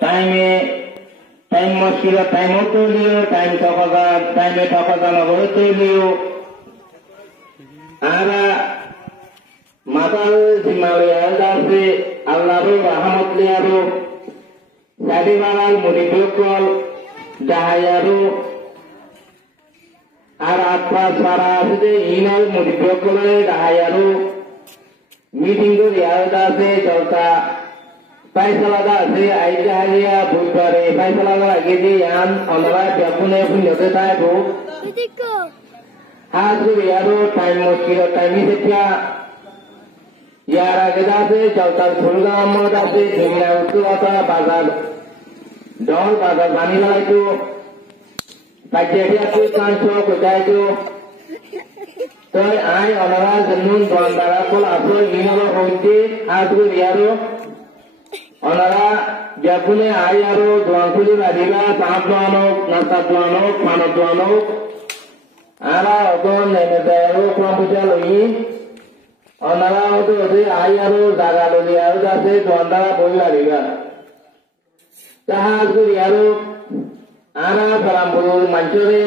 Time মুশকিল টাইমও তৈলিও টাইমে ঠকা নগরে তৈলিও আরা মাতাল জিম্মালিয়াল আছে আল্লাহর রহমত লিয়ারো সাদি বানাল মুরিদকল দাহায়ারো আর আত্মা সারা আছে ইনাল মুরিদকলে দাহায়ারো মিটিং করে আছে চলতা ফাইসলাদা আছে আইজা হারিয়া বুধবারে ফাইসলাদা আগে যে ইয়ান অনরা ব্যাপুনে পুণ্যতে থাকব হাজু ইয়ারো টাইম মুশকিল টাইমি দেখা ইয়ার আগে আছে চলতার ফুলগা আহমদ আছে জমিনা উত্তরতা বাজার ডল বাজার বানি লাগাইতো কাজিয়াটিয়াতে কাঞ্চ কোথায়তো তই আই অনরা জন্নুন দোয়ানদারা কল আসো ইনলো হইতে হাজু ইয়ারো অনারা ব্যাপুনে আই আরো দোয়ানকুলি বাদিবা তাঁত দোয়ানোক নাস্তা দোয়ানোক মানব দোয়ানোক আরা অতন নেমে যায় আরো কম পয়সা লই অনারা হতে হতে আই আরো জাগা লই আরো যাতে দোয়ানদারা বই বাড়িবা তাহা করি আরো আরা সালামপুর মাঞ্চরে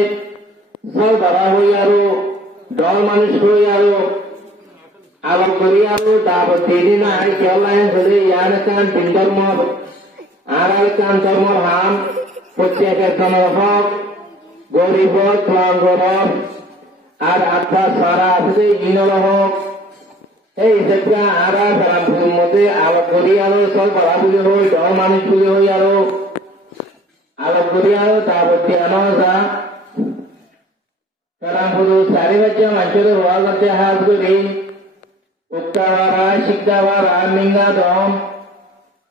সব বাবা হই আরো দল মানুষ হই আরো আলো করি আলো দাবত দিদি না আই কেলাই হলে ইয়ান কান তিন ধর্ম আর কান ধর্মর হাম প্রত্যেক একজনের হক গরিব ক্লান্তর আর আত্মা সারা আছে ইনর হক এই সেটা আরা সালামপুর মধ্যে আলো করি আলো সব বাবা বুঝে হই দল মানুষ বুঝে হই আলো আলো করি আলো দাবত আনো যা সালামপুর চারি বাচ্চা মানুষের হওয়া করতে হাত করি উক্তাবারা শিকদাবারা মিঙ্গা দম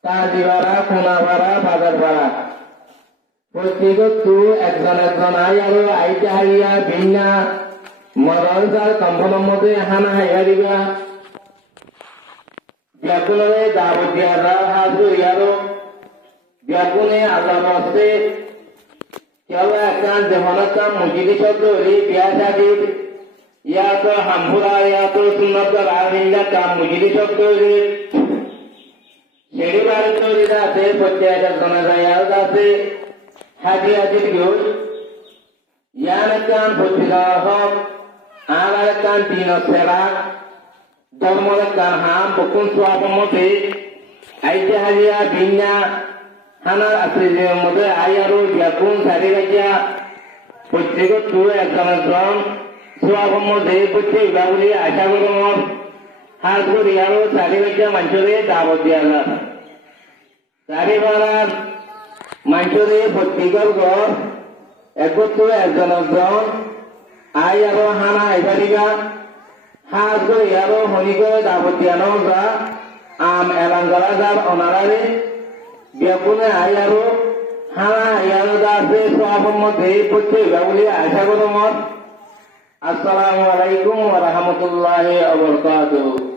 তাজিবারা খুনাবারা বাজারবারা প্রত্যেকটো একজন আই আৰু আইতা হারিয়া ভিন্না মদরসার কম্পনের মধ্যে হানা হাইহারিবা ব্যাকুলরে দাবতিয়ারা হাজু ইয়ারো ব্যাকুনে আল্লাহ নস্তে কেউ একটা দেহনতা মুজিদি শব্দ হলি বিয়া শাদির या तो हमपुरा या तो सुन्नत राविंदा का मुजिदी शब्द होईल शेडी बार चोरी जाते पत्त्याच्या जनाचा याल जाते हाजी हाजीर घेऊन यान कान पत्तीला हक आला कान तीन सेरा धर्मला कान हाम बकुन स्वापमध्ये आईच्या हाजिया भिन्ना हाना असलेले मध्ये आयारो याकून सारीराच्या प्रत्येक तू एकजण সোয়াবম মধ্যে বুঝতে বাবুলি আশা করম হাত করি আরো চারি বাচ্চা মানুষরে দাবত দিয়া যা চারিবার মানুষরে প্রত্যেকের ঘর একত্র একজন আই আরো হানা আইবারিবা হাত করি আরো হনি করে দাবত দিয়ানো যা আম এলাঙ্গলা যার অনারারে ব্যাপুনে আই আরো হানা আইয়ারো যা আছে সোয়াবম মধ্যে বুঝতে বাবুলি আশা করম আসসালামু আলাইকুম ওয়া রাহমাতুল্লাহি ওয়া বারাকাতুহু।